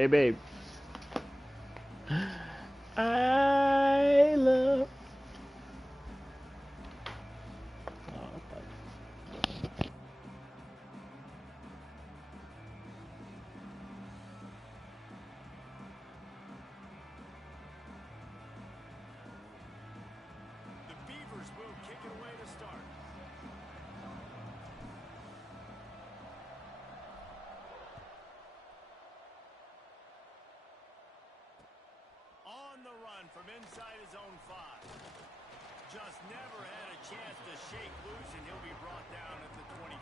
Hey, babe. I love. The Beavers will kick it away to start. On the run from inside his own 5. Just never had a chance to shake loose, and he'll be brought down at the 24.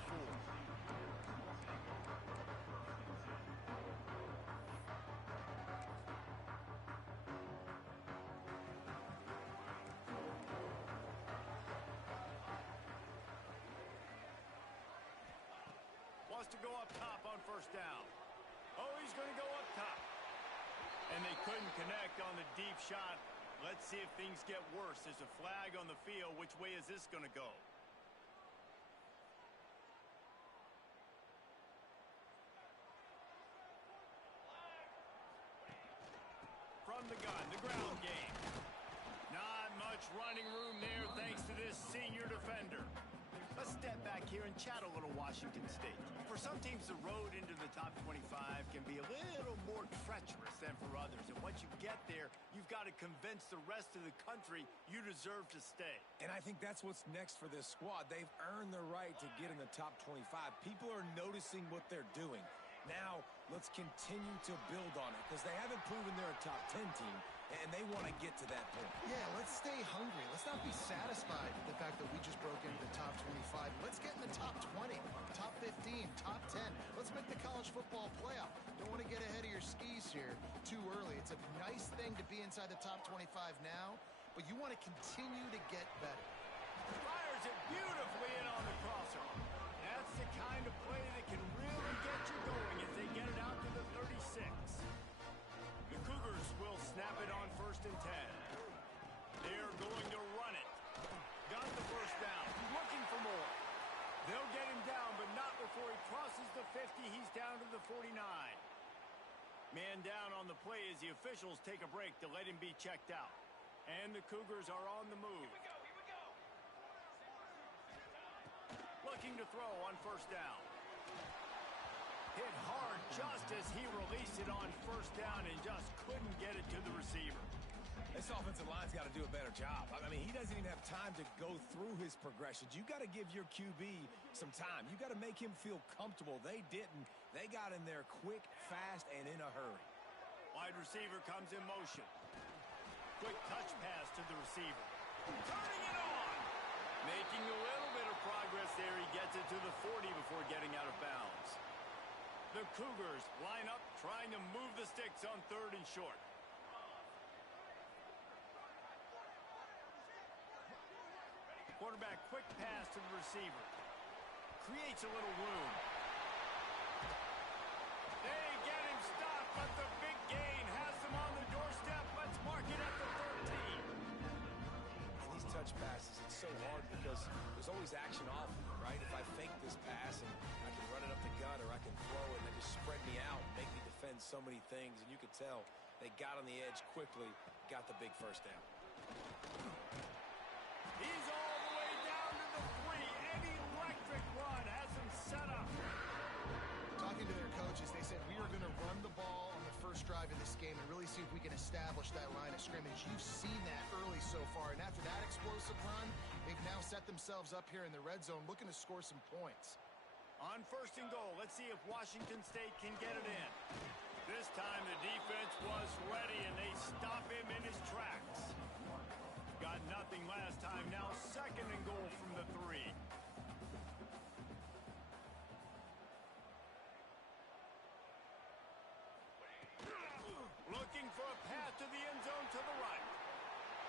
Wants to go up top on first down. Oh, he's going to go up top. And they couldn't connect on the deep shot. Let's see if things get worse. There's a flag on the field. Which way is this going to go? From the gun, the ground game. Not much running room there thanks to this senior defender. Let's step back here and chat a little Washington State. For some teams, the road into the top 25 can be a little more treacherous than for others. And once you get there, you've got to convince the rest of the country you deserve to stay. And I think that's what's next for this squad. They've earned the right to get in the top 25. People are noticing what they're doing. Now, let's continue to build on it because they haven't proven they're a top 10 team, and they want to get to that point. Yeah, let's stay hungry. Let's not be satisfied with the fact that we just broke into the top 25. Let's get in the top 20, top 15, top 10. Let's make the college football playoff. Don't want to get ahead of your skis here too early. It's a nice thing to be inside the top 25 now, but you want to continue to get better. Fires it beautifully in on the crosser. That's the kind of play that can really get you going as they get it out to the 36. The Cougars will snap it on 1st and 10. They're going to run it. Got the first down. Looking for more. They'll get him down, but not before he crosses the 50. He's down to the 49. Man down on the play as the officials take a break to let him be checked out. And the Cougars are on the move. Looking to throw on first down. Hit hard just as he released it on first down and just couldn't get it to the receiver. This offensive line's got to do a better job. I mean, he doesn't even have time to go through his progressions. You got to give your QB some time. You got to make him feel comfortable. They didn't. They got in there quick, fast, and in a hurry. Wide receiver comes in motion. Quick touch pass to the receiver. Turning it on. Making a little bit of progress there. He gets it to the 40 before getting out of bounds. The Cougars line up trying to move the sticks on 3rd and short. Quarterback quick pass to the receiver. Creates a little room. They get him stopped, but the big gain has them on the doorstep. Let's mark it at the 13. And these touch passes, it's so hard because there's always action off of it, right? If I fake this pass and I can run it up the gut or I can throw it and they just spread me out and make me defend so many things. And you could tell they got on the edge quickly, got the big first down. He's all the way down to the 3. An electric run has him set up. Talking to their coaches, they said we are going to run the ball on the first drive of this game and really see if we can establish that line of scrimmage. You've seen that early so far, and after that explosive run, they've now set themselves up here in the red zone looking to score some points. On 1st and goal, let's see if Washington State can get it in. This time the defense was ready, and they stop him in his tracks. Got nothing last time. Now 2nd and goal from the 3. Looking for a path to the end zone to the right.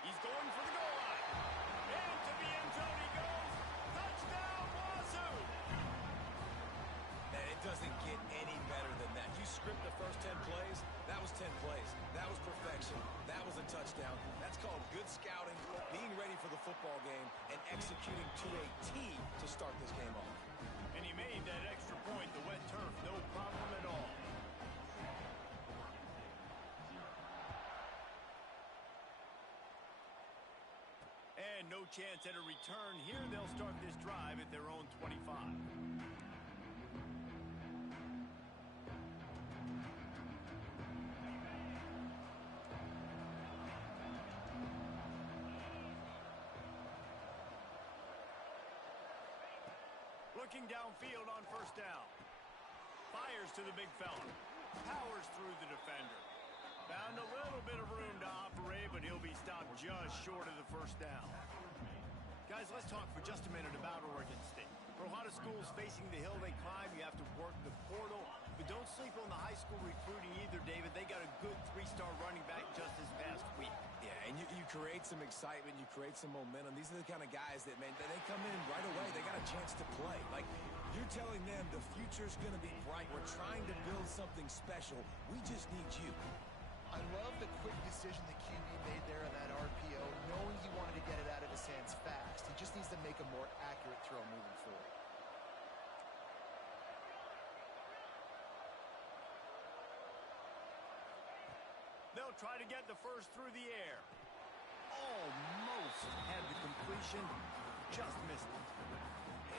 He's going for the goal line. Into the end zone he goes. Touchdown, Wazoo! Man, it doesn't get any better than that. You script the first 10 plays, that was 10 plays. That was perfection. That was a touchdown. That's called good scouting, being ready for the football game, and executing to a T to start this game off. And he made that extra point. The wet turf, no problem at all. And no chance at a return here. They'll start this drive at their own 25. Looking downfield on first down. Fires to the big fella. Powers through the defender. Found a little bit of room to operate, but he'll be stopped just short of the first down. Guys, let's talk for just a minute about Oregon State. For a lot of schools facing the hill they climb, you have to work the portal. But don't sleep on the high school recruiting either, David. They got a good 3-star running back just this past week. Yeah, and you create some excitement, you create some momentum. These are the kind of guys that, man, they come in right away. They got a chance to play. Like, you're telling them the future's going to be bright. We're trying to build something special. We just need you. I love the quick decision the QB made there on that RPO, knowing he wanted to get it out of his hands fast. He just needs to make a more accurate throw moving forward. They'll try to get the first through the air. Almost had the completion. Just missed it.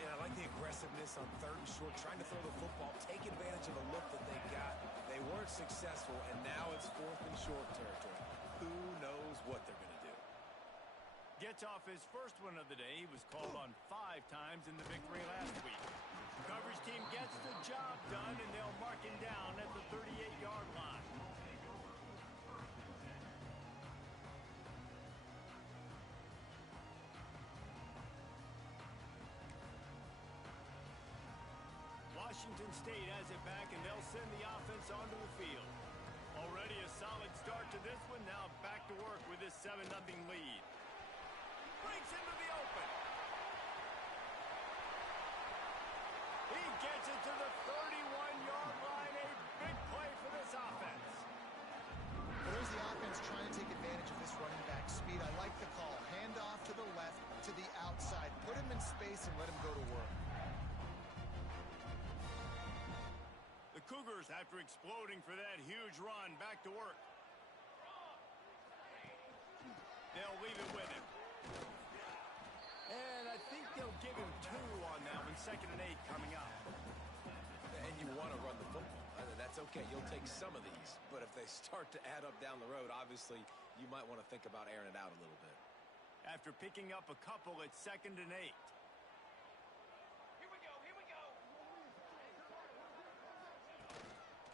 And I like the aggressiveness on 3rd and short, trying to throw the football, take advantage of the look that they got. They weren't successful, and now it's 4th and short territory. Who knows what they're going to do? Gets off his first one of the day. He was called on 5 times in the victory last week. Coverage team gets the job done, and they'll mark him down at the 38-yard line. Washington State has it back, and they'll send the offense onto the field. Already a solid start to this one. Now back to work with this 7-0 lead. Breaks into the open. He gets it to the 31-yard line. A big play for this offense. Well, there's the offense trying to take advantage of this running back speed. I like the call. Hand off to the left, to the outside. Put him in space and let him go to work. The Cougars, after exploding for that huge run, back to work. They'll leave it with him. And I think they'll give him 2 on that one. 2nd and 8 coming up. And you want to run the football. That's okay. You'll take some of these. But if they start to add up down the road, obviously, you might want to think about airing it out a little bit. After picking up a couple, it's 2nd and 8.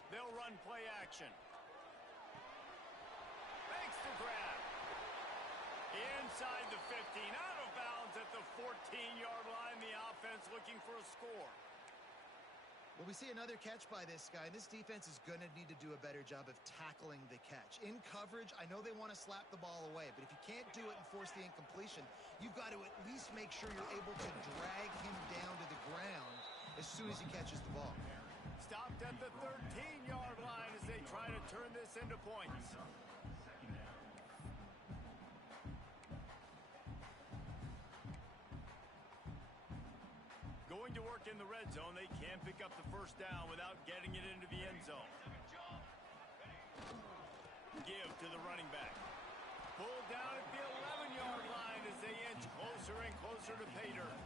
They'll run play action. Makes the grab. Inside the 15, out of bounds at the 14-yard line. The offense looking for a score. Well, we see another catch by this guy. This defense is going to need to do a better job of tackling the catch. In coverage, I know they want to slap the ball away, but if you can't do it and force the incompletion, you've got to at least make sure you're able to drag him down to the ground as soon as he catches the ball. Stopped at the 13-yard line as they try to turn this into points. Going to work in the red zone. They can't pick up the first down without getting it into the end zone. Give to the running back. Pulled down at the 11-yard line as they inch closer and closer to pay dirt.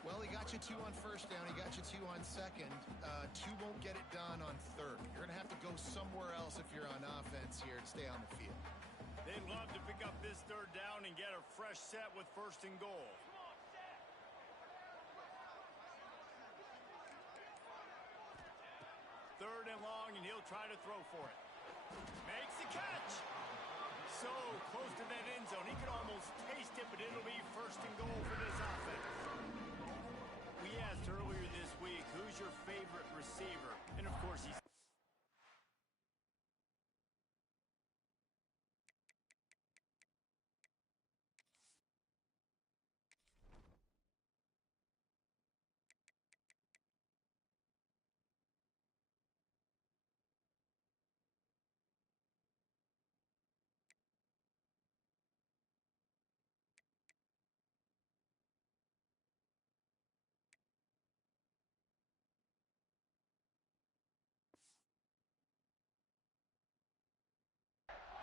Well, he got you 2 on first down. He got you 2 on second. 2 won't get it done on third. You're going to have to go somewhere else if you're on offense here to stay on the field. They'd love to pick up this 3rd down and get a fresh set with 1st and goal. Third and long, and he'll try to throw for it. Makes the catch. So close to that end zone. He could almost taste it, but it'll be 1st and goal for this offense. We asked earlier this week, who's your favorite receiver? And, of course, he's...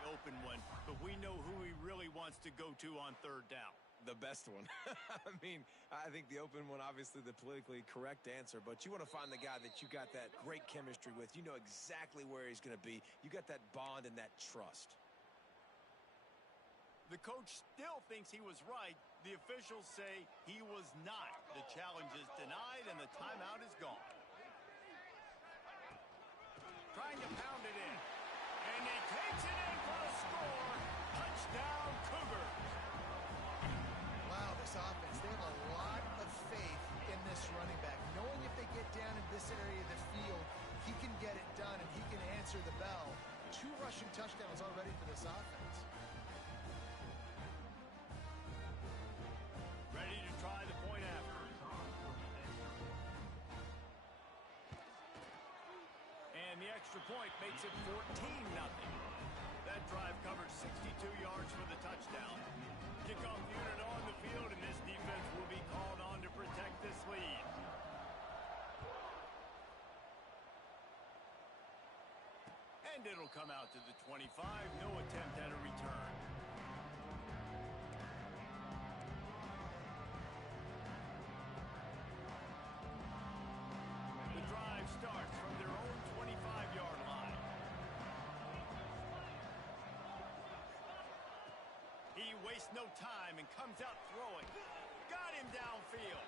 open one, but we know who he really wants to go to on third down. The best one. I mean, I think the open one, obviously the politically correct answer, but you want to find the guy that you got that great chemistry with. You know exactly where he's going to be. You got that bond and that trust. The coach still thinks he was right. The officials say he was not. The challenge is denied and the timeout is gone. Trying to pound it in. And he takes it in for a score. Touchdown, Cougars. Wow, this offense, they have a lot of faith in this running back, knowing if they get down in this area of the field, he can get it done and he can answer the bell. 2 rushing touchdowns already for this offense. Ready to try the point after. And the extra point makes it 14-0. That drive covered 62 yards for the touchdown. Kickoff unit on the field, and this defense will be called on to protect this lead. And it'll come out to the 25. No attempt at a return. The drive starts from their own 25-yard line. He wastes no time and comes out throwing. Got him downfield.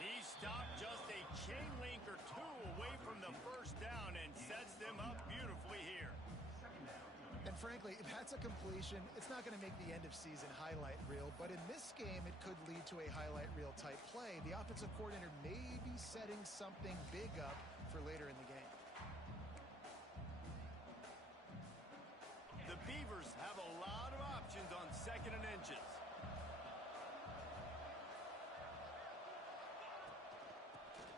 He stopped just a chain link or 2 away from the first down and sets them up beautifully here. And frankly, if that's a completion, it's not going to make the end of season highlight reel, but in this game, it could lead to a highlight reel type play. The offensive coordinator may be setting something big up for later in the game. The Beavers have a lot of options on 2nd and inches.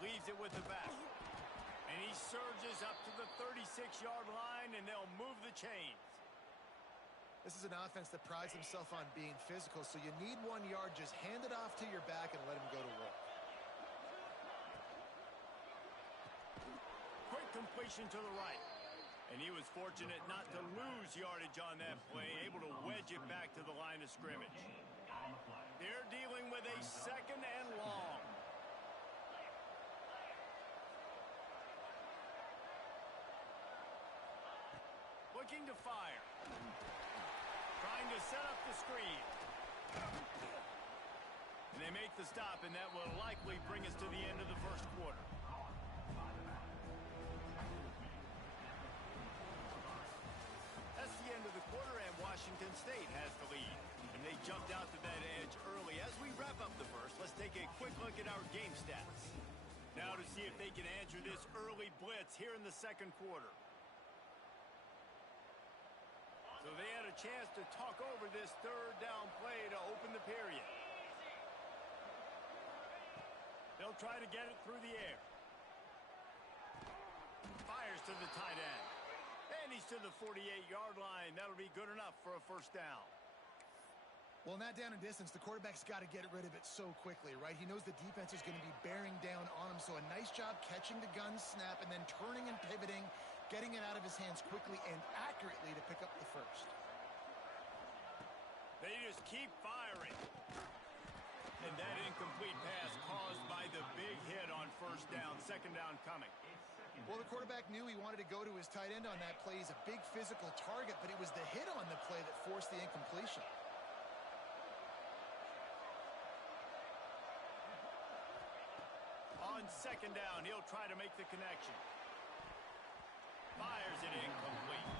Leaves it with the back. And he surges up to the 36-yard line, and they'll move the chains. This is an offense that prides himself on being physical, so you need 1 yard. Just hand it off to your back and let him go to work. Quick completion to the right. And he was fortunate not to lose yardage on that play, able to wedge it back to the line of scrimmage. They're dealing with a 2nd and long. Looking to fire. Trying to set up the screen. And they make the stop, and that will likely bring us to the end of the first quarter. That's the end of the quarter, and Washington State has the lead. And they jumped out to that edge early. As we wrap up the first, let's take a quick look at our game stats. Now to see if they can answer this early blitz here in the second quarter. So they had a chance to talk over this 3rd down play to open the period. They'll try to get it through the air. Fires to the tight end. And he's to the 48-yard line. That'll be good enough for a first down. Well, not down in distance, the quarterback's got to get rid of it so quickly, right? He knows the defense is going to be bearing down on him, so a nice job catching the gun snap and then turning and pivoting, getting it out of his hands quickly and accurately to pick up the first. They just keep firing. And that incomplete pass caused by the big hit on first down, 2nd down coming. Well, the quarterback knew he wanted to go to his tight end on that play. He's a big physical target, but it was the hit on the play that forced the incompletion. On 2nd down, he'll try to make the connection. Fires it incomplete.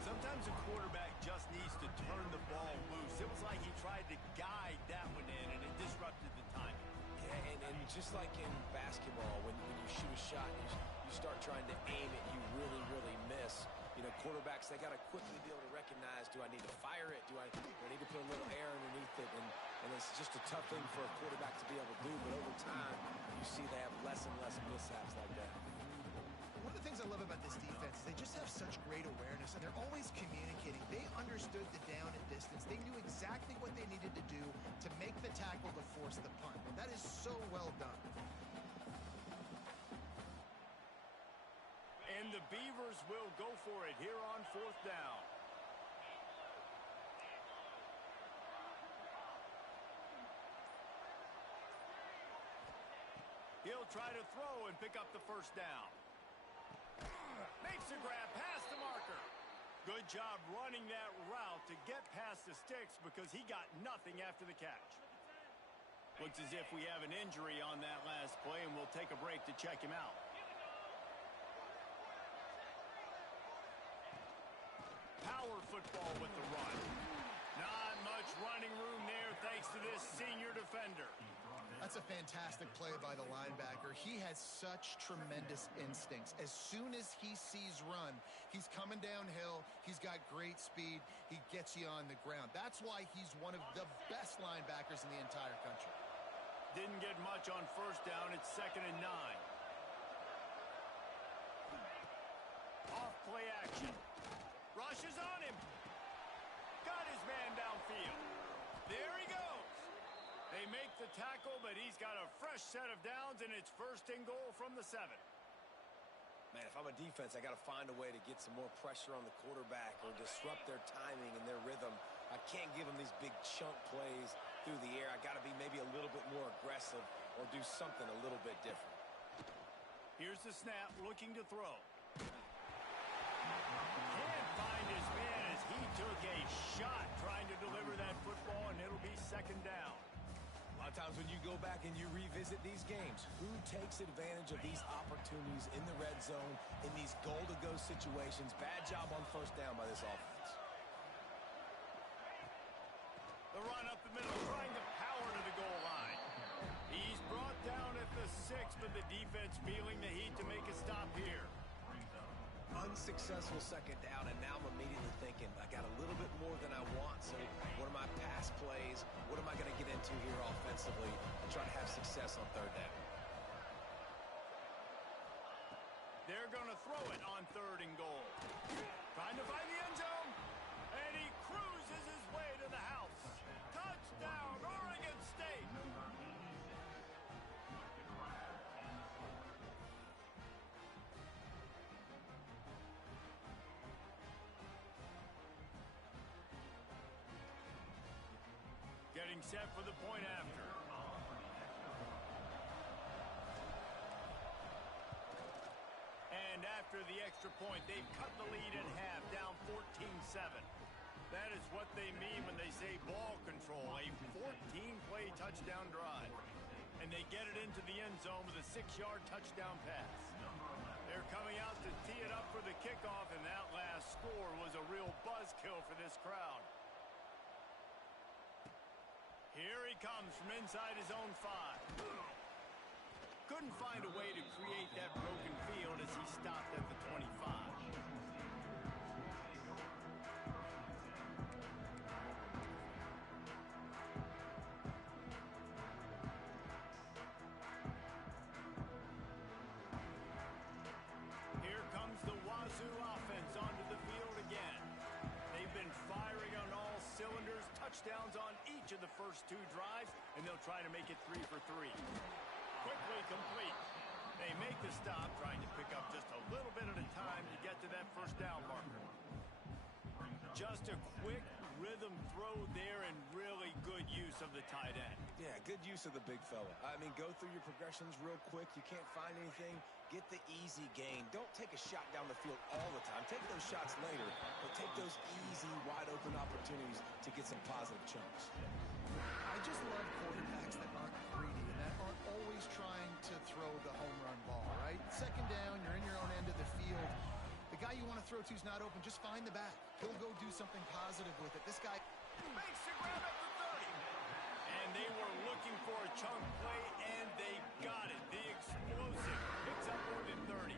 Sometimes a quarterback just needs to turn the ball loose. It was like he tried to guide that one in, and it disrupted the timing. Yeah, and just like in basketball, when you shoot a shot, you start trying to aim it, you really miss. You know, quarterbacks, they got to quickly be able to recognize, do I need to fire it? Do I need to put a little air underneath it? And it's just a tough thing for a quarterback to be able to do. But over time, you see they have less and less mishaps like that. One of the things I love about this defense is they just have such great awareness, and they're always communicating. They understood the down and distance. They knew exactly what they needed to do to make the tackle to force the punt. And that is so well done. And the Beavers will go for it here on 4th down. He'll try to throw and pick up the first down. Makes a grab past the marker. Good job running that route to get past the sticks because he got nothing after the catch. Looks as if we have an injury on that last play, and we'll take a break to check him out. Power football with the run. Not much running room there thanks to this senior defender. That's a fantastic play by the linebacker. He has such tremendous instincts. As soon as he sees run, he's coming downhill. He's got great speed. He gets you on the ground. That's why he's one of the best linebackers in the entire country. Didn't get much on first down. It's 2nd and 9. Off play action. Rushes on him. Got his man downfield. There he goes. They make the tackle, but he's got a fresh set of downs, and it's 1st and goal from the 7. Man, if I'm a defense, I got to find a way to get some more pressure on the quarterback or disrupt their timing and their rhythm. I can't give them these big chunk plays through the air. I got to be maybe a little bit more aggressive or do something a little bit different. Here's the snap, looking to throw. Can't find his man as he took a shot trying to deliver that football, and it'll be 2nd down. A lot of times when you go back and you revisit these games, who takes advantage of these opportunities in the red zone, in these goal-to-go situations? Bad job on 1st down by this offense. The run up the middle, trying to power to the goal line. He's brought down at the 6, but the defense feeling the heat to make a stop here. Unsuccessful 2nd down, and now I'm immediately thinking, I got a little bit more than I want, so what are my pass plays? What am I going to get into here offensively and try to have success on 3rd down? They're going to throw it on 3rd and goal. Trying to find the end zone, and he cruises his way to the house. Touchdown, Oregon State! Getting set for the point after. And after the extra point, they've cut the lead in half, down 14-7. That is what they mean when they say ball control, a 14-play touchdown drive. And they get it into the end zone with a 6-yard touchdown pass. They're coming out to tee it up for the kickoff, and that last score was a real buzzkill for this crowd. Here he comes from inside his own 5. Couldn't find a way to create that broken field as he stopped at the 25. Here comes the Wazoo offense onto the field again. They've been firing on all cylinders, touchdowns on each of the first 2 drives, and they'll try to make it 3 for 3. Quickly complete. They make the stop, trying to pick up just a little bit at a time to get to that 1st down marker. Just a quick rhythm throw there and really good use of the tight end. Yeah, good use of the big fella. I mean, go through your progressions real quick. You can't find anything. Get the easy gain. Don't take a shot down the field all the time. Take those shots later, but take those easy, wide-open opportunities to get some positive chunks. I just love quarterbacks that aren't greedy and that aren't always trying to throw the home run ball, right? 2nd down, you're in your own end of the field. The guy you want to throw to is not open. Just find the back. He'll go do something positive with it. This guy makes the grab at the 30. And they were looking for a chunk play, and they got it. The explosive picks up more than 30.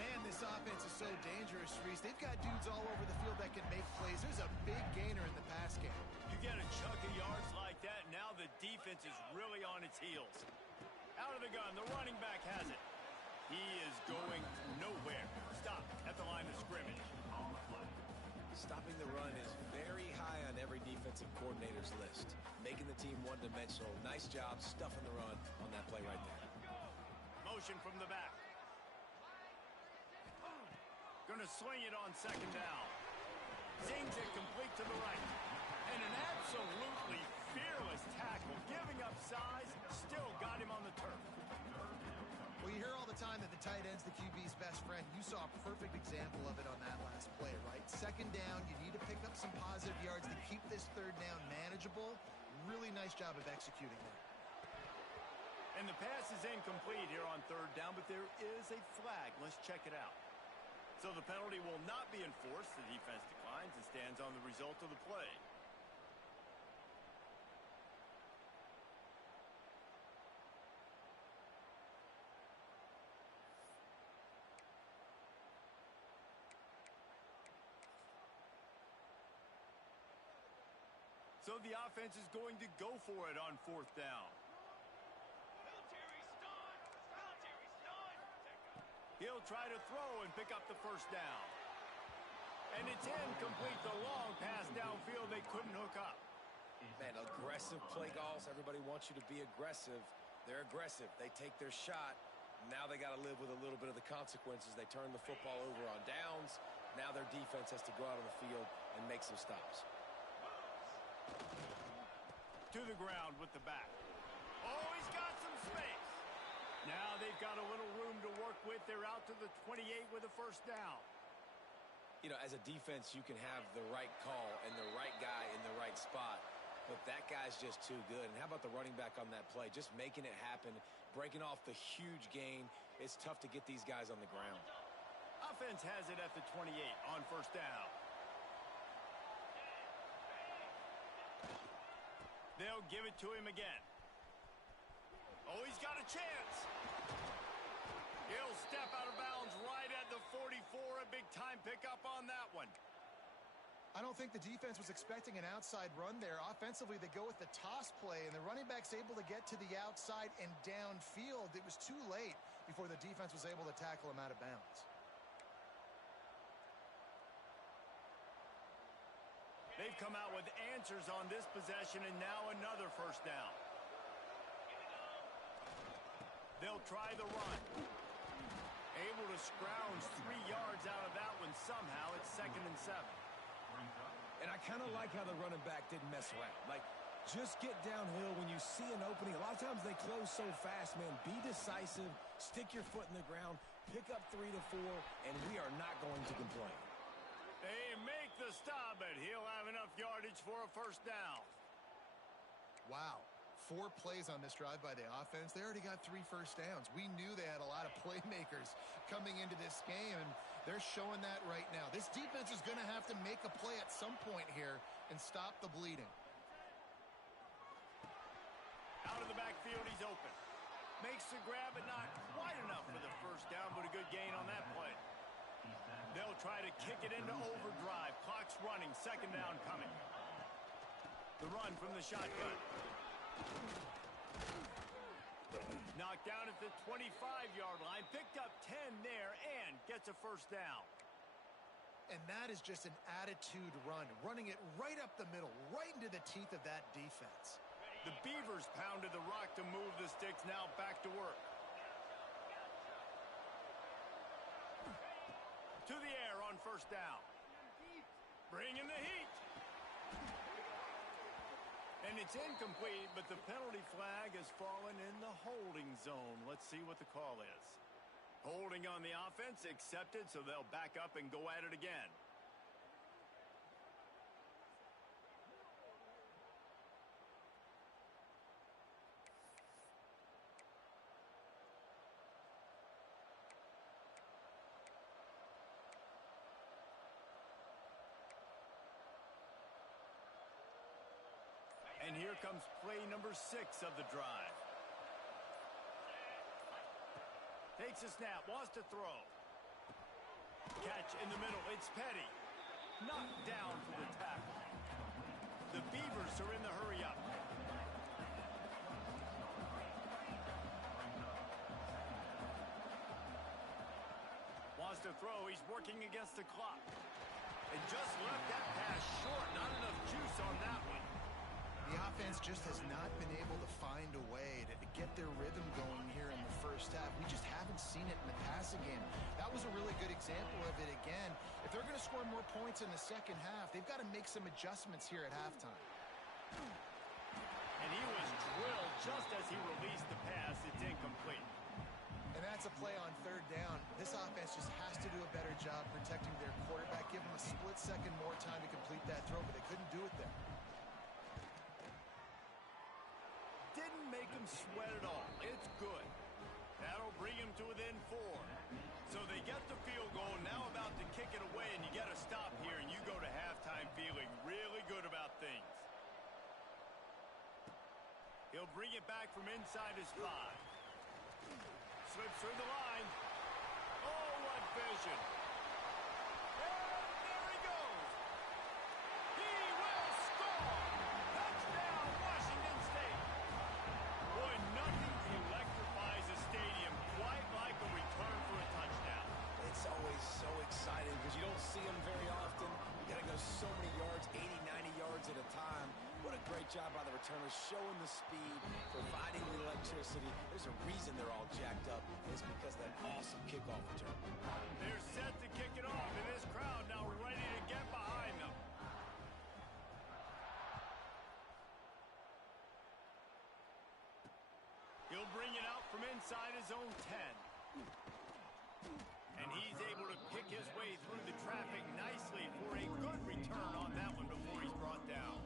Man, this offense is so dangerous, Reese. They've got dudes all over the field that can make plays. There's a big gainer in the pass game. You get a chunk of yards like that, now the defense is really on its heels. Out of the gun, the running back has it. He is going nowhere. Stop at the line of scrimmage. Stopping the run is very high on every defensive coordinator's list. Making the team one-dimensional. Nice job stuffing the run on that play right there. Motion from the back. Gonna swing it on 2nd down. Zings it complete to the right. And an absolutely fearless tackle. Giving up size, still got him on the turf. Trent, you saw a perfect example of it on that last play, right? Second down, you need to pick up some positive yards to keep this third down manageable. Really nice job of executing there. And the pass is incomplete here on third down, but there is a flag. Let's check it out. So the penalty will not be enforced. The defense declines and stands on the result of the play. So the offense is going to go for it on fourth down. He'll try to throw and pick up the first down. And it's incomplete. The long pass downfield they couldn't hook up. Man, aggressive play calls. Everybody wants you to be aggressive. They're aggressive. They take their shot. Now they got to live with a little bit of the consequences. They turn the football over on downs. Now their defense has to go out on the field and make some stops. To the ground with the back. Oh, he's got some space. Now they've got a little room to work with. They're out to the 28 with a first down. You know, as a defense, you can have the right call and the right guy in the right spot, but that guy's just too good. And how about the running back on that play? Just making it happen, breaking off the huge gain. It's tough to get these guys on the ground. Offense has it at the 28 on first down. They'll give it to him again. Oh, he's got a chance. He'll step out of bounds right at the 44. A big-time pickup on that one. I don't think the defense was expecting an outside run there. Offensively, they go with the toss play, and the running back's able to get to the outside and downfield. It was too late before the defense was able to tackle him out of bounds. They've come out with answers on this possession, and now another first down. They'll try the run. Able to scrounge 3 yards out of that one somehow. It's 2nd and 7. And I kind of like how the running back didn't mess around. Like, just get downhill when you see an opening. A lot of times they close so fast, man. Be decisive. Stick your foot in the ground. Pick up 3 to 4, and we are not going to complain. They make the stop, but he'll have enough yardage for a first down. Wow. 4 plays on this drive by the offense. They already got 3 first downs. We knew they had a lot of playmakers coming into this game, and they're showing that right now. This defense is going to have to make a play at some point here and stop the bleeding. Out of the backfield, he's open. Makes the grab, but not quite enough for the first down, but a good gain on that play. They'll try to kick it into overdrive. Clock's running. 2nd down coming. The run from the shotgun. Knocked down at the 25-yard line. Picked up 10 there and gets a first down. And that is just an attitude run. Running it right up the middle, right into the teeth of that defense. The Beavers pounded the rock to move the sticks. Now back to work. To the air on first down. Bringing the heat. And it's incomplete, but the penalty flag has fallen in the holding zone. Let's see what the call is. Holding on the offense, accepted, so they'll back up and go at it again. And here comes play number 6 of the drive. Takes a snap, wants to throw. Catch in the middle, it's Petty. Knocked down for the tackle. The Beavers are in the hurry up. Wants to throw, he's working against the clock. And just left that pass short, not enough juice on that one. The offense just has not been able to find a way to get their rhythm going here in the first half. We just haven't seen it in the passing game. That was a really good example of it again. If they're going to score more points in the second half, they've got to make some adjustments here at halftime. And he was drilled just as he released the pass. It's incomplete. And that's a play on third down. This offense just has to do a better job protecting their quarterback. Give them a split second more time to complete that throw, but they couldn't do it there. Didn't make him sweat at all. It's good. That'll bring him to within 4. So they get the field goal, now about to kick it away, and you got to stop here, and you go to halftime feeling really good about things. He'll bring it back from inside his 5. Slips through the line. Oh, what vision. And there he goes. He will score. Touchdown, Washington State. Boy, nothing electrifies a stadium quite like a return for a touchdown. It's always so exciting because you don't see them very often. You got to go so many yards, 80, 90 yards at a time. What a great job by the returners, showing the speed, providing the electricity. There's a reason they're all jacked up. It's because of that awesome kickoff return. They're set to kick it off, and this crowd now ready to get behind them. He'll bring it out from inside his own 10. And he's able to pick his way through the traffic nicely for a good return on that one before he's brought down.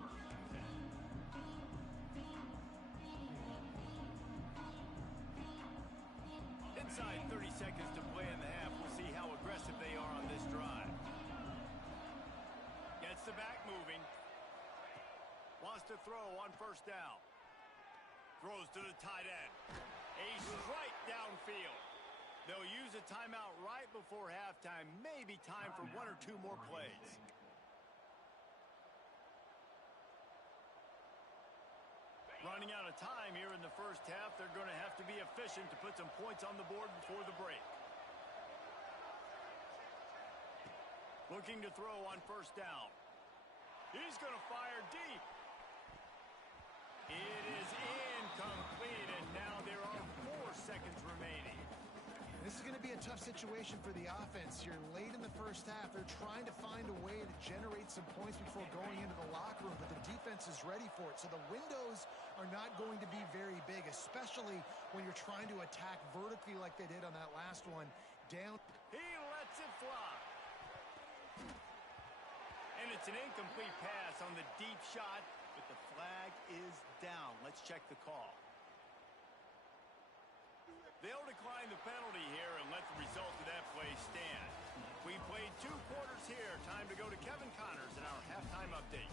Inside 30 seconds to play in the half. We'll see how aggressive they are on this drive. Gets the back moving. Wants to throw on first down. Throws to the tight end. A strike downfield. They'll use a timeout right before halftime. Maybe time for 1 or 2 more plays. Running out of time here in the first half. They're going to have to be efficient to put some points on the board before the break. Looking to throw on first down. He's going to fire deep. It is incomplete, and now there are 4 seconds remaining. This is going to be a tough situation for the offense. You're late in the first half. They're trying to find a way to generate some points before going into the locker room, but the defense is ready for it. So the windows are not going to be very big, especially when you're trying to attack vertically like they did on that last one. Down. He lets it fly. And it's an incomplete pass on the deep shot, but the flag is down. Let's check the call. They'll decline the penalty here and let the result of that play stand. We played 2 quarters here. Time to go to Kevin Connors in our halftime update.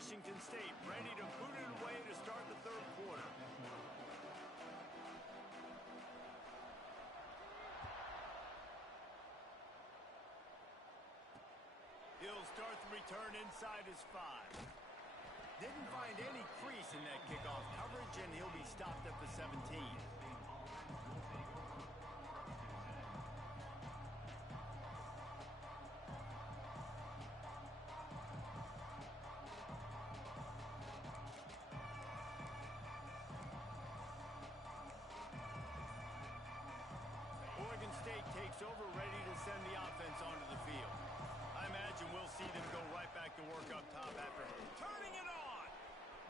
Washington State ready to boot it away to start the 3rd quarter. He'll start the return inside his 5. Didn't find any crease in that kickoff coverage, and he'll be stopped at the 17. Oregon State takes over, ready to send the offense onto the field. I imagine we'll see them go right back to work up top after turning it on.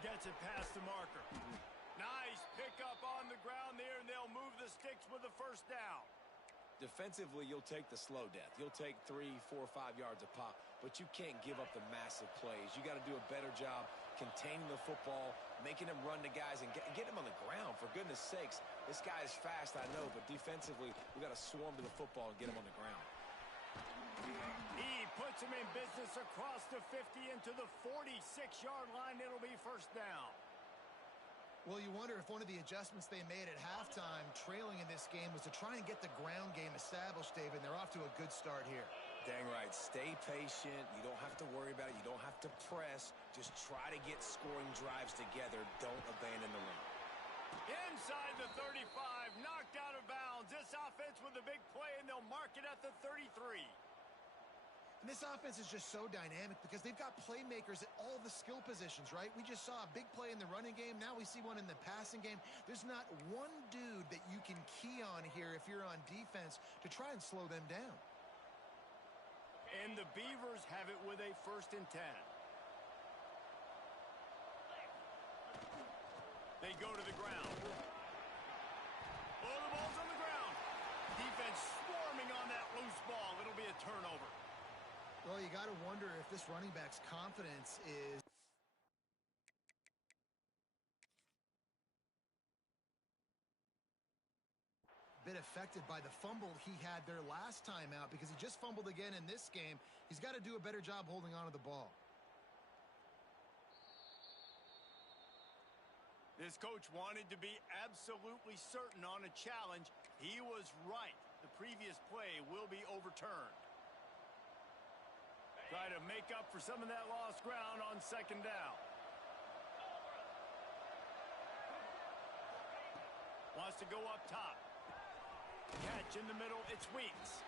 Gets it past the marker. Nice pickup on the ground there, and they'll move the sticks with the first down. Defensively, you'll take the slow death. You'll take 3, 4, 5 yards a pop, but you can't give up the massive plays. You got to do a better job containing the football, making them run to guys, and get them on the ground. For goodness sakes, this guy is fast, I know, but defensively, we got to swarm to the football and get him on the ground. He puts him in business across the 50 into the 46-yard line. It'll be first down. Well, you wonder if one of the adjustments they made at halftime, trailing in this game, was to try and get the ground game established, David. They're off to a good start here. Dang right. Stay patient. You don't have to worry about it. You don't have to press. Just try to get scoring drives together. Don't abandon the run. Inside the 35, knocked out of bounds. This offense with a big play, and they'll mark it at the 33. And this offense is just so dynamic because they've got playmakers at all the skill positions, right? We just saw a big play in the running game. Now we see one in the passing game. There's not one dude that you can key on here if you're on defense to try and slow them down. And the Beavers have it with a 1st and 10. They go to the ground. Oh, the ball's on the ground. Defense swarming on that loose ball. It'll be a turnover. Well, you got to wonder if this running back's confidence is a bit affected by the fumble he had there last time out because he just fumbled again in this game. He's got to do a better job holding on to the ball. This coach wanted to be absolutely certain on a challenge. He was right. The previous play will be overturned. Try to make up for some of that lost ground on 2nd down. Wants to go up top. Catch in the middle, it's Weeks.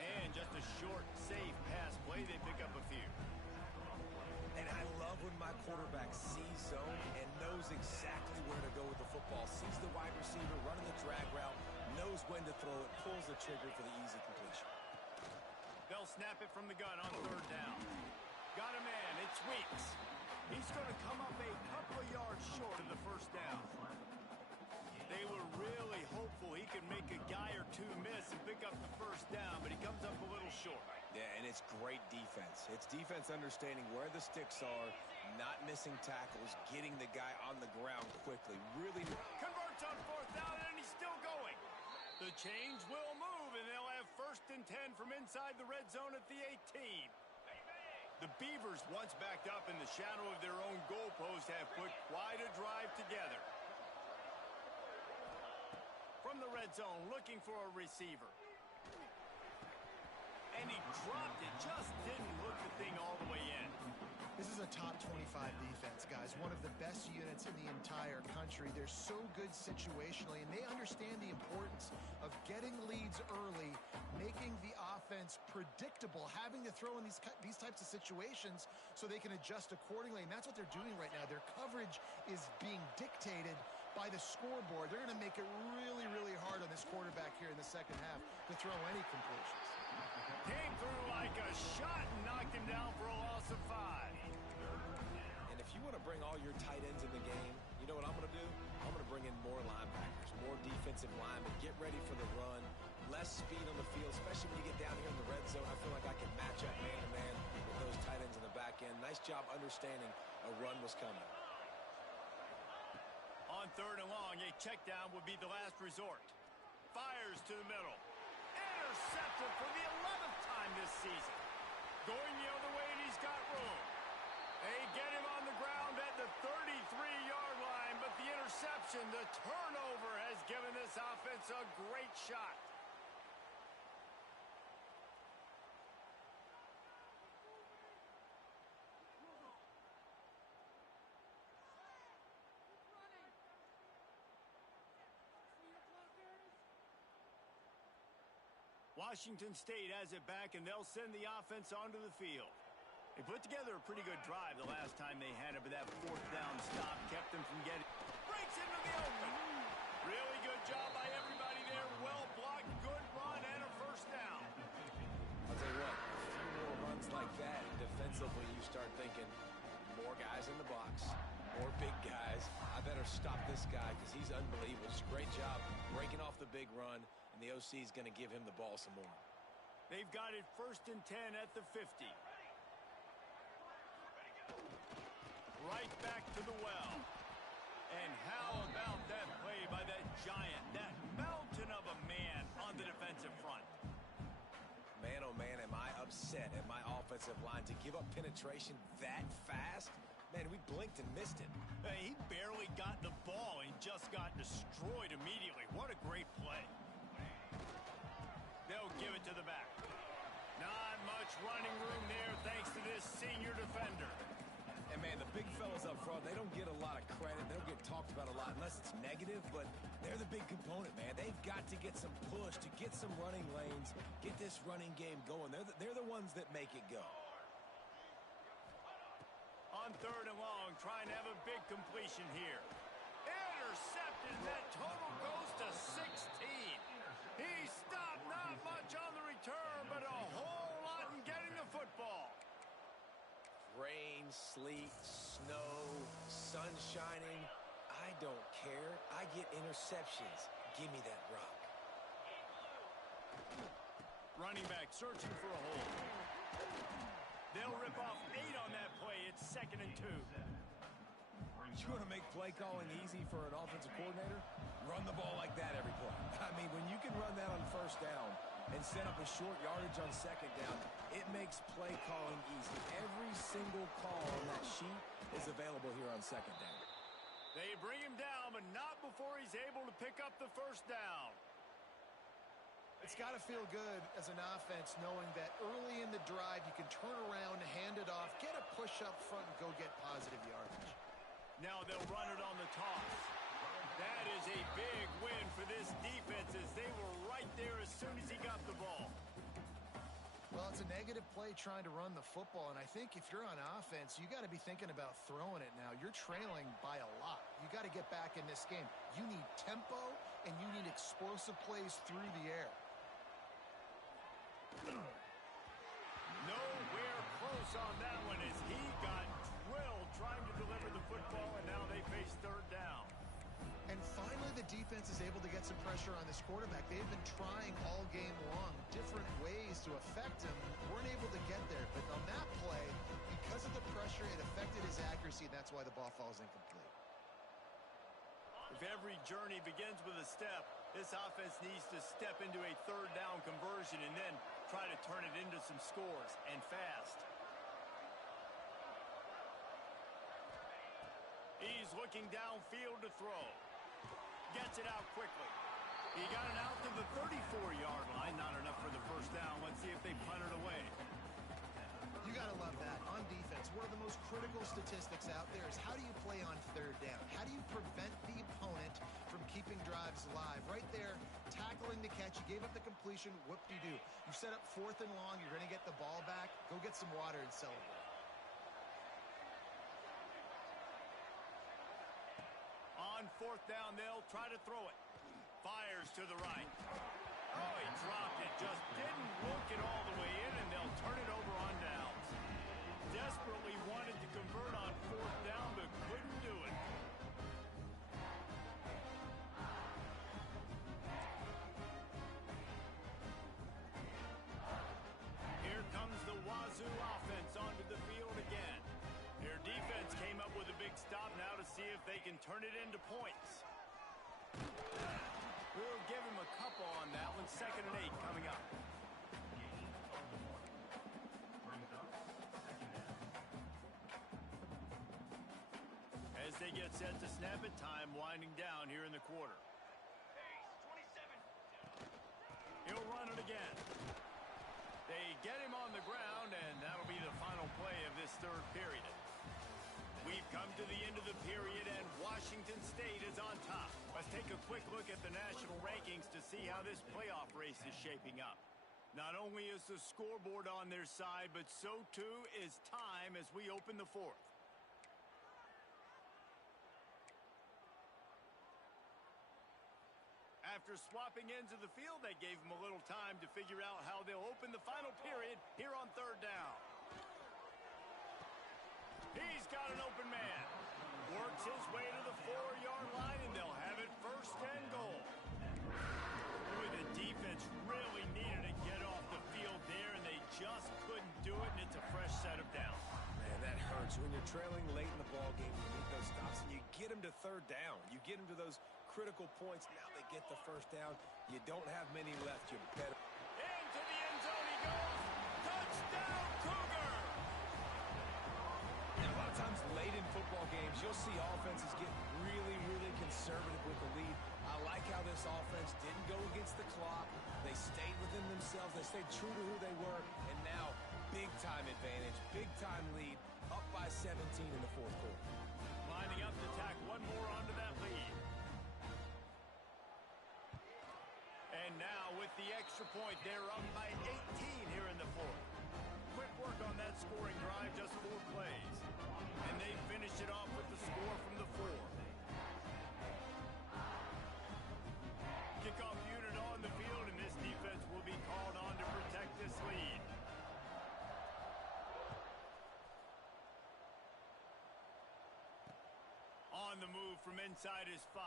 And just a short, safe pass play, they pick up a few. And I love when my quarterback sees zone and knows exactly where to go with the football. Sees the wide receiver running the drag route, knows when to throw it, pulls the trigger for the easy completion. They'll snap it from the gun on 3rd down. Got a man, it's Weeks. He's going to come up a couple of yards short of the 1st down. They were really hopeful he could make a guy or two miss and pick up the 1st down, but he comes up a little short. Yeah, and it's great defense. It's defense understanding where the sticks are, not missing tackles, getting the guy on the ground quickly. Really Converts on 4th down, and he's still going. The chains will move, and they'll have 1st and 10 from inside the red zone at the 18. The Beavers, once backed up in the shadow of their own goalpost, have put quite a drive together. From the red zone, looking for a receiver. And he dropped it, just didn't look the thing all the way in. This is a top 25 defense, guys. One of the best units in the entire country. They're so good situationally, and they understand the importance of getting leads early, making the offense predictable, having to throw in these types of situations so they can adjust accordingly. And that's what they're doing right now. Their coverage is being dictated by the scoreboard. They're going to make it really, really hard on this quarterback here in the 2nd half to throw any completions. Came through like a shot and knocked him down for a loss of 5. And if you want to bring all your tight ends in the game, you know what I'm going to do? I'm going to bring in more linebackers, more defensive linemen, get ready for the run, less speed on the field, especially when you get down here in the red zone. I feel like I can match up man-to-man with those tight ends in the back end. Nice job understanding a run was coming. On 3rd and long, a check down would be the last resort. Fires to the middle. Intercepted for the 11th time this season. Going the other way, and he's got room. They get him on the ground at the 33-yard line, but the interception, the turnover, has given this offense a great shot. Washington State has it back, and they'll send the offense onto the field. They put together a pretty good drive the last time they had it, but that 4th down stop kept them from getting... Breaks into the open. Really good job by everybody there. Well blocked, good run, and a 1st down. I'll tell you what, a few more runs like that, and defensively you start thinking, more guys in the box, more big guys. I better stop this guy because he's unbelievable. Just a great job breaking off the big run. And the OC is going to give him the ball some more. They've got it 1st and 10 at the 50. Right back to the well. And how about that play by that giant, that mountain of a man on the defensive front? Man, oh man, am I upset at my offensive line to give up penetration that fast? Man, we blinked and missed it. Hey, he barely got the ball and just got destroyed immediately. What a great play. They'll give it to the back. Not much running room there thanks to this senior defender. And man, the big fellas up front well, they don't get a lot of credit. They don't get talked about a lot unless it's negative, but they're the big component, man. They've got to get some push, to get some running lanes, get this running game going. They're the ones that make it go. On 3rd and long, trying to have a big completion here. Intercepted, and that total goes to 16. He stopped, not much on the return, but a whole lot in getting the football. Rain, sleet, snow, sun shining, I don't care. I get interceptions. Give me that rock. Running back searching for a hole. They'll rip off 8 on that play. It's 2nd and 2. You want to make play calling easy for an offensive coordinator? Run the ball like that every play. I mean, when you can run that on 1st down and set up a short yardage on 2nd down, it makes play calling easy. Every single call on that sheet is available here on 2nd down. They bring him down, but not before he's able to pick up the 1st down. It's got to feel good as an offense knowing that early in the drive you can turn around, hand it off, get a push up front, and go get positive yardage. Now they'll run it on the toss. That is a big win for this defense as they were right there as soon as he got the ball. Well, it's a negative play trying to run the football, and I think if you're on offense, you got to be thinking about throwing it now. You're trailing by a lot. You got to get back in this game. You need tempo, and you need explosive plays through the air. Nowhere close on that one as he got drilled trying to deliver the football, and now they face 3rd down. And finally, the defense is able to get some pressure on this quarterback. They've been trying all game long different ways to affect him. Weren't able to get there. But on that play, because of the pressure, it affected his accuracy, and that's why the ball falls incomplete. If every journey begins with a step, this offense needs to step into a 3rd down conversion and then try to turn it into some scores, and fast. He's looking downfield to throw. Gets it out quickly. He got it out to the 34-yard line. Not enough for the 1st down. Let's see if they punt it away. You got to love that. On defense, one of the most critical statistics out there is how do you play on 3rd down? How do you prevent the opponent from keeping drives alive? Right there, tackling the catch. You gave up the completion. Whoop-de-doo. You set up 4th and long. You're going to get the ball back. Go get some water and celebrate. On 4th down, they'll try to throw it. Fires to the right. Oh, he dropped it. Just didn't look it all the way in, and they'll turn it over on downs. Desperately wanted to convert on 4th down, but couldn't do it. Here comes the Wazoo offense onto the field again. Their defense came up with a big stop now to see if they can turn it into points. We'll give him a couple on that one. 2nd and 8 coming up. As they get set to snap it, time winding down here in the quarter. He'll run it again. They get him on the ground, and that'll be the final play of this 3rd period. We've come to the end of the period, and Washington State is on top. Let's take a quick look at the national rankings to see how this playoff race is shaping up. Not only is the scoreboard on their side, but so too is time as we open the 4th. After swapping ends of the field, they gave him a little time to figure out how they'll open the final period here on 3rd down. He's got an open man. Works his way to the 4-yard line, and they'll have it 1st and goal. Boy, the defense really needed to get off the field there, and they just couldn't do it, and it's a fresh set of downs. Man, that hurts. When you're trailing late in the ball game, you need those stops, and you get them to 3rd down. You get them to those critical points. Now they get the 1st down. You don't have many left. You better. Into the end zone he goes. Touchdown, Cougar! And a lot of times late in football games, you'll see offenses get really, really conservative with the lead. I like how this offense didn't go against the clock. They stayed within themselves. They stayed true to who they were. And now, big-time advantage, big-time lead, up by 17 in the 4th quarter. point. They're up by 18 here in the fourth. Quick work on that scoring drive, just 4 plays. And they finish it off with the score from the 4. Kickoff unit on the field, and this defense will be called on to protect this lead. On the move from inside his 5.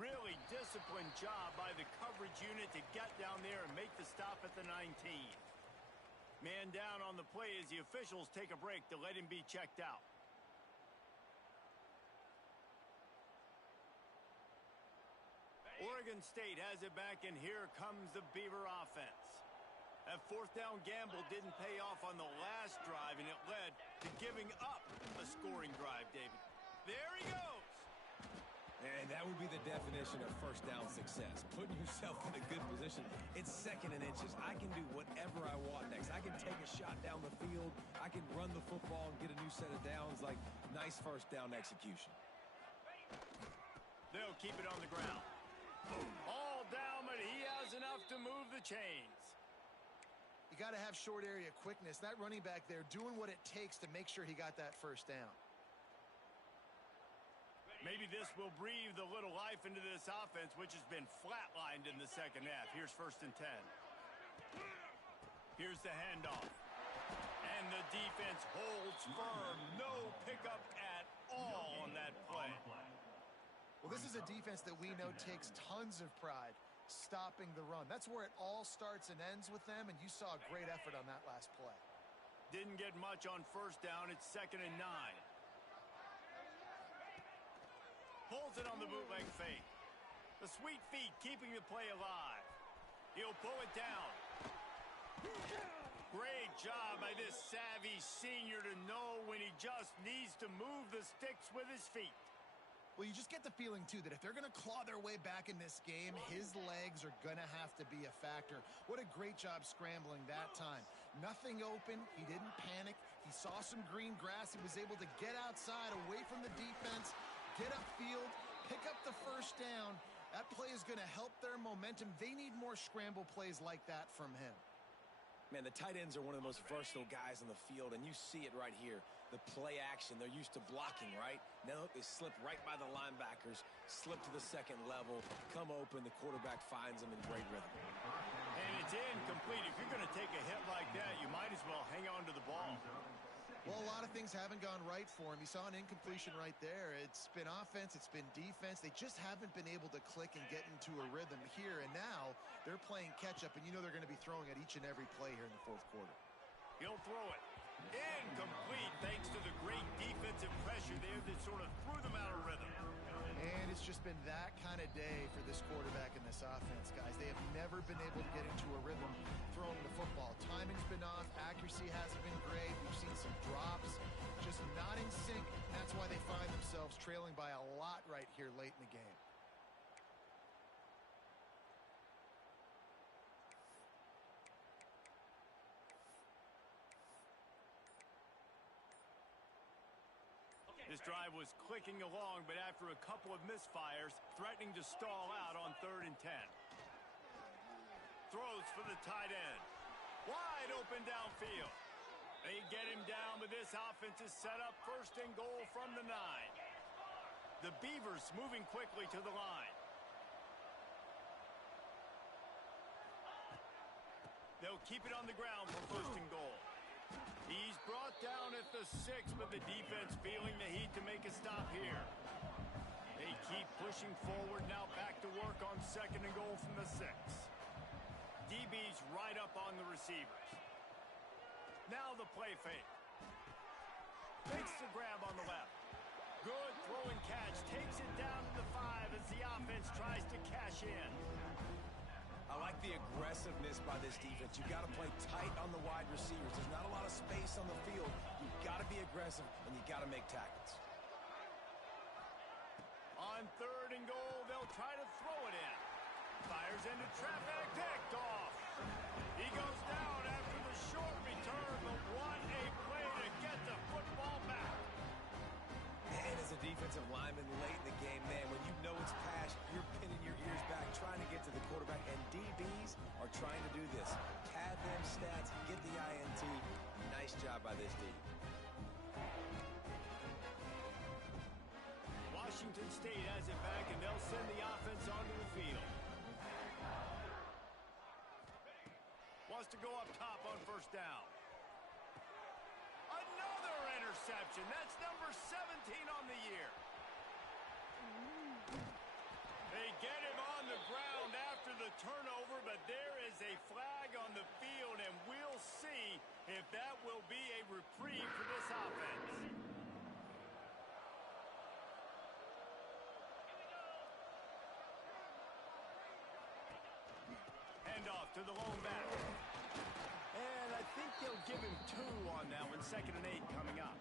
Really disciplined job by the coverage unit to get down there and make the stop at the 19. Man down on the play as the officials take a break to let him be checked out. Oregon State has it back, and here comes the Beaver offense. That 4th down gamble didn't pay off on the last drive, and it led to giving up a scoring drive, David. There he goes. And that would be the definition of first down success. Putting yourself in a good position. It's 2nd and inches. I can do whatever I want next. I can take a shot down the field. I can run the football and get a new set of downs. Like, nice first down execution. They'll keep it on the ground. All down, but he has enough to move the chains. You got to have short area quickness. That running back there doing what it takes to make sure he got that first down. Maybe this will breathe a little life into this offense, which has been flatlined in the second half. Here's 1st and 10. Here's the handoff. And the defense holds firm. No pickup at all on that play. Well, this is a defense that we know takes tons of pride stopping the run. That's where it all starts and ends with them, and you saw a great effort on that last play. Didn't get much on 1st down. It's 2nd and 9. Pulls it on the bootleg fake. The sweet feet keeping the play alive. He'll pull it down. Great job by this savvy senior to know when he just needs to move the sticks with his feet. Well, you just get the feeling, too, that if they're going to claw their way back in this game, his legs are going to have to be a factor. What a great job scrambling that time. Nothing open. He didn't panic. He saw some green grass. He was able to get outside, away from the defense, get upfield, pick up the first down. That play is going to help their momentum. They need more scramble plays like that from him. Man, the tight ends are one of the most versatile guys on the field, and you see it right here. The play action, they're used to blocking, right? Now they slip right by the linebackers, slip to the 2nd level, come open, the quarterback finds them in great rhythm. And it's incomplete. If you're going to take a hit like that, you might as well hang on to the ball. Well, a lot of things haven't gone right for him. You saw an incompletion right there. It's been offense, it's been defense. They just haven't been able to click and get into a rhythm here. And now they're playing catch-up, and you know they're going to be throwing at each and every play here in the 4th quarter. He'll throw it. Incomplete thanks to the great defensive pressure there that sort of threw them out of rhythm. And it's just been that kind of day for this quarterback and this offense, guys. They have never been able to get into a rhythm throwing the football. Timing's been off. Accuracy hasn't been great. We've seen some drops. Just not in sync. That's why they find themselves trailing by a lot right here late in the game. This drive was clicking along, but after a couple of misfires, threatening to stall out on 3rd and 10. Throws for the tight end. Wide open downfield. They get him down, but this offense is set up 1st and goal from the 9. The Beavers moving quickly to the line. They'll keep it on the ground for 1st and goal. He's brought down at the 6, but the defense feeling the heat to make a stop here. They keep pushing forward, now back to work on 2nd and goal from the 6. DB's right up on the receivers. Now the play fake. Fakes the grab on the left. Good throw and catch. Takes it down to the 5 as the offense tries to cash in. I like the aggressiveness by this defense. You've got to play tight on the wide receivers. There's not a lot of space on the field. You've got to be aggressive, and you've got to make tackles. On 3rd and goal, they'll try to throw it in. Fires into traffic, picked off. He goes down after the short return, but what a play to get the football back. And as a defensive lineman late in the game, man, when you know it's passed, you're pinning your ears back, trying to get to the quarterback, and DBs send the offense onto the field. Wants to go up top on first down. Another interception. That's number 17 on the year. They get him on the ground after the turnover, but there is a flag on the field, and we'll see if that will be a reprieve for this offense. Handoff to the lone back. And I think they'll give him 2 on that one. 2nd and 8 coming up.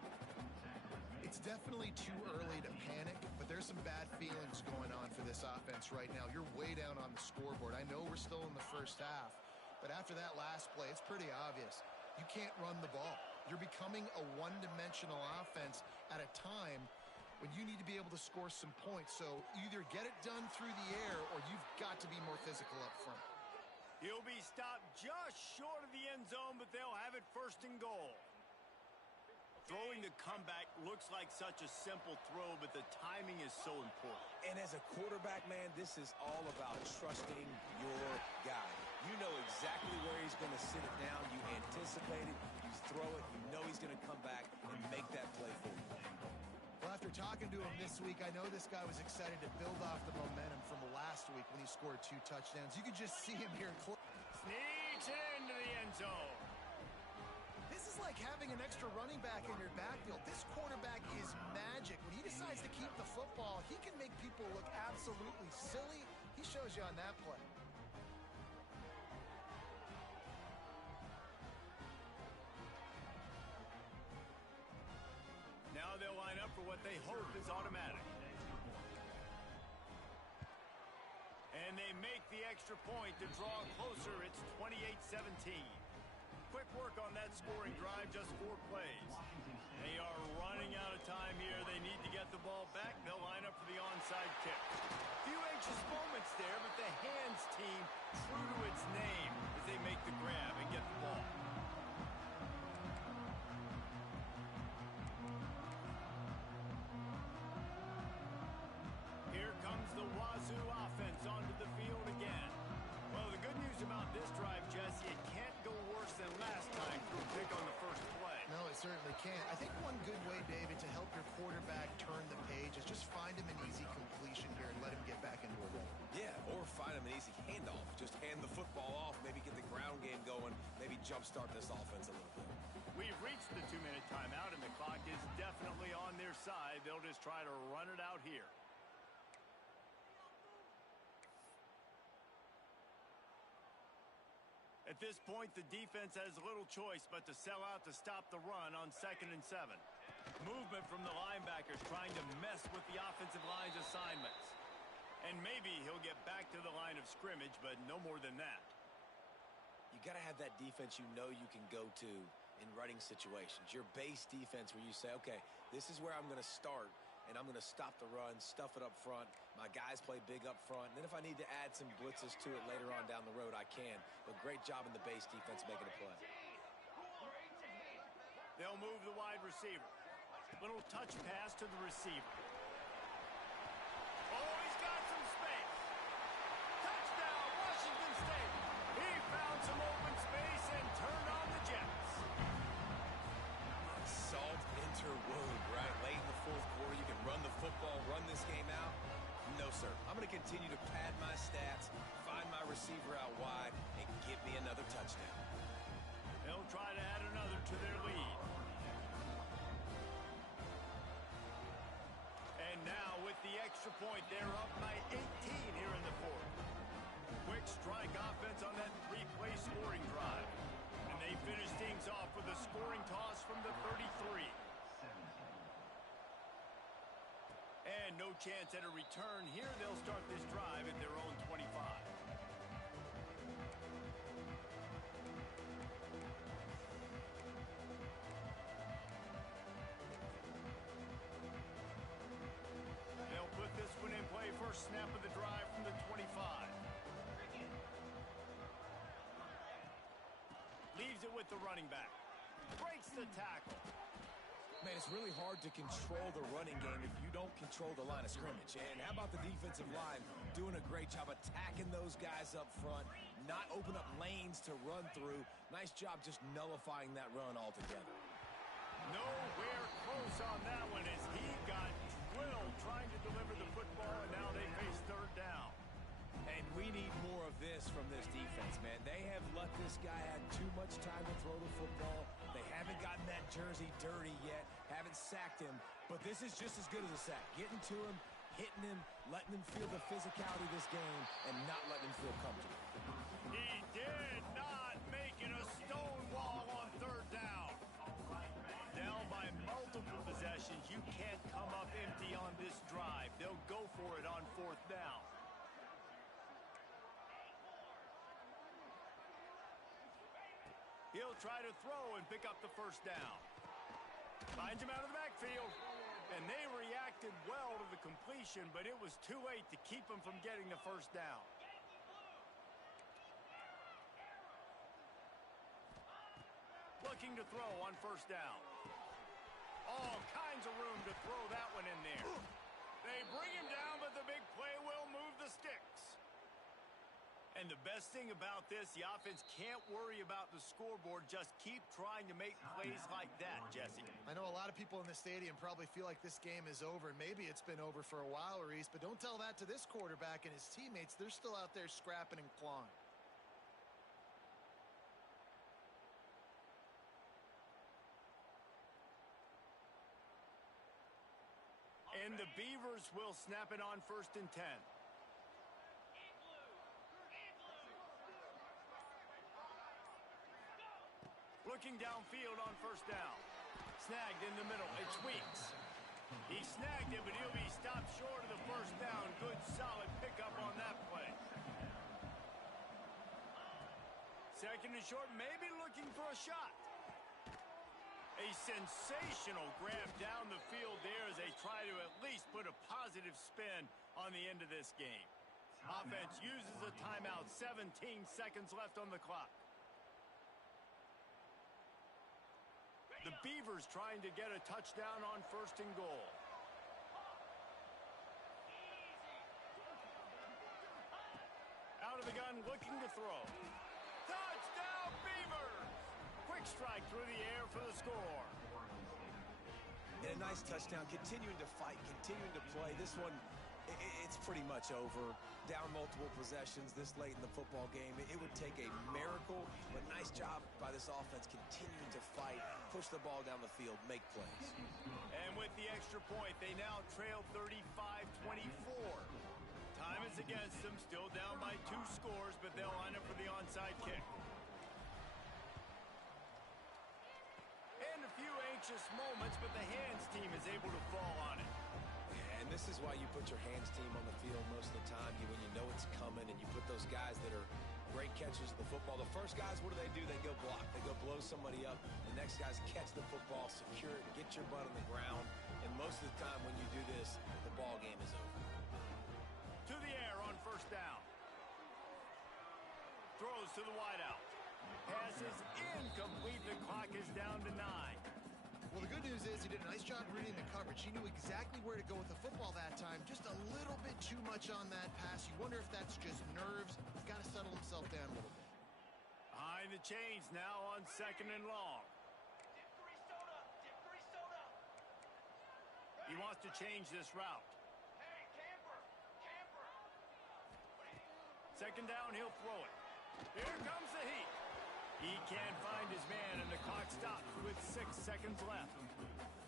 It's definitely too early to panic, but there's some bad feelings going on for this offense right now. You're way down on the scoreboard. I know we're still in the first half, but after that last play, it's pretty obvious. You can't run the ball. You're becoming a one-dimensional offense at a time when you need to be able to score some points. So either get it done through the air or you've got to be more physical up front. He'll be stopped just short of the end zone, but they'll have it 1st and goal. Throwing the comeback looks like such a simple throw, but the timing is so important. And as a quarterback, man, this is all about trusting your guy. You know exactly where he's going to sit it down. You anticipate it. You throw it. You know he's going to come back and make that play for you. Well, after talking to him this week, I know this guy was excited to build off the momentum from last week when he scored 2 touchdowns. You could just see him here. Sneaks into the end zone. This is like having an extra running back in your backfield. This quarterback is magic. When he decides to keep the football, he can make people look absolutely silly. He shows you on that play. Now they'll line up for what they hope is automatic. And they make the extra point to draw closer. It's 28-17. Quick work on that scoring drive, just 4 plays. They are running out of time here. They need to get the ball back. They'll line up for the onside kick. Few anxious moments there, but the hands team true to its name as they make the grab and get the ball. Here comes the Wazoo offense onto the field again. Well, the good news about this drive, Jesse, it can't go worse than last time through a pick on the first play. No, it certainly can't. I think one good way, David, to help your quarterback turn the page is just find him an easy completion here and let him get back into a rhythm. Yeah, or find him an easy handoff. Just hand the football off, maybe get the ground game going, maybe jumpstart this offense a little bit. We've reached the 2-minute timeout, and the clock is definitely on their side. They'll just try to run it out here. At this point, the defense has little choice but to sell out to stop the run on 2nd and 7. Movement from the linebackers trying to mess with the offensive line's assignments. And maybe he'll get back to the line of scrimmage, but no more than that. You got to have that defense you know you can go to in running situations. Your base defense where you say, okay, this is where I'm going to start, and I'm going to stop the run, stuff it up front. My guys play big up front. And then if I need to add some blitzes to it later on down the road, I can. But great job in the base defense making a play. They'll move the wide receiver. Little touch pass to the receiver. Oh, he's got some space. Touchdown, Washington State. He found some open space and turned on the Jets. Salt interwound, right? Late in the 4th quarter, you can run the football, run this game out. No, sir. I'm going to continue to pad my stats, find my receiver out wide, and give me another touchdown. They'll try to add another to their lead. And now with the extra point, they're up by 18 here in the 4th. Quick strike offense on that 3-play scoring drive. And they finish things off with a scoring toss from the 33. And no chance at a return here. They'll start this drive at their own 25. They'll put this one in play. First snap of the drive from the 25. Leaves it with the running back. Breaks the tackle. Man, it's really hard to control the running game if you don't control the line of scrimmage. And how about the defensive line doing a great job attacking those guys up front, not open up lanes to run through. Nice job just nullifying that run altogether. Nowhere close on that one as he got drilled trying to deliver the football, and now they face third down. And we need more of this from this defense, man. They have let this guy have too much time to throw the football. They haven't gotten that jersey dirty yet, haven't sacked him, but this is just as good as a sack. Getting to him, hitting him, letting him feel the physicality of this game, and not letting him feel comfortable. He did not make it a stone wall on third down. Down by multiple possessions, you can't come up empty on this drive. They'll go for it on fourth down. He'll try to throw and pick up the first down. Finds him out of the backfield. And they reacted well to the completion, but it was too late to keep him from getting the first down. Looking to throw on first down. All kinds of room to throw that one in there. They bring him down, but the big play will move the sticks. And the best thing about this, the offense can't worry about the scoreboard. Just keep trying to make plays like that, Jesse. I know a lot of people in the stadium probably feel like this game is over, and maybe it's been over for a while, Reese, but don't tell that to this quarterback and his teammates. They're still out there scrapping and clawing. And the Beavers will snap it on 1st and 10. Looking downfield on first down. Snagged in the middle. It's Weeks. He snagged it, but he'll be stopped short of the first down. Good, solid pickup on that play. Second and short, maybe looking for a shot. A sensational grab down the field there as they try to at least put a positive spin on the end of this game. Offense uses a timeout. 17 seconds left on the clock. The Beavers trying to get a touchdown on 1st and goal. Out of the gun, looking to throw. Touchdown, Beavers! Quick strike through the air for the score. And a nice touchdown, continuing to fight, continuing to play. This one, it's pretty much over. Down multiple possessions this late in the football game. It would take a miracle, but nice job by this offense continuing to fight, push the ball down the field, make plays. And with the extra point, they now trail 35-24. Time is against them, still down by 2 scores, but they'll line up for the onside kick. And a few anxious moments, but the hands team is able to fall on it. And this is why you put your hands team on the field most of the time, when you know it's coming, and you put those guys that are great catchers of the football. The first guys, what do? They go block. They go blow somebody up. The next guys catch the football, secure it, get your butt on the ground. And most of the time when you do this, the ball game is over. To the air on first down. Throws to the wideout. Pass is incomplete. The clock is down to 9. Well, the good news is he did a nice job reading the coverage. He knew exactly where to go with the football that time. Just a little bit too much on that pass. You wonder if that's just nerves. He's got to settle himself down a little bit. Behind the chains now on 2nd and long. He wants to change this route. Second down, he'll throw it. Here comes the heat. He can't find his man, and the clock stops with 6 seconds left.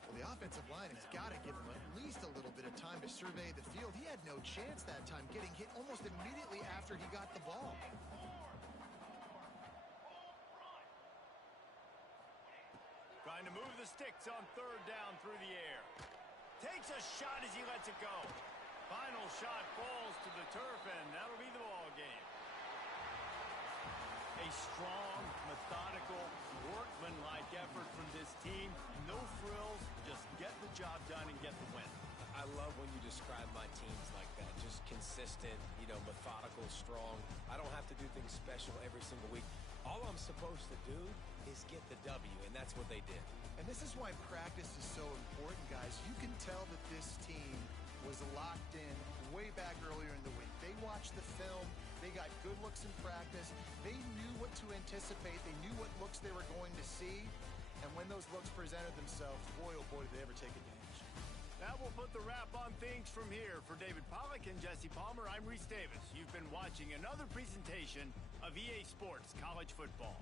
Well, the offensive line has got to give him at least a little bit of time to survey the field. He had no chance that time, getting hit almost immediately after he got the ball. Trying to move the sticks on 3rd down through the air. Takes a shot as he lets it go. Final shot falls to the turf, and that'll be the ball game. A strong, methodical, workmanlike effort from this team. No frills, just get the job done and get the win. I love when you describe my teams like that. Just consistent, methodical, strong. I don't have to do things special every single week. All I'm supposed to do is get the W, and that's what they did. And this is why practice is so important, guys. You can tell that this team was locked in way back earlier in the week. They watched the film. They got good looks in practice. They knew what to anticipate. They knew what looks they were going to see. And when those looks presented themselves, boy, oh boy, did they ever take advantage. That will put the wrap on things from here. For David Pollack and Jesse Palmer, I'm Reese Davis. You've been watching another presentation of EA Sports College Football.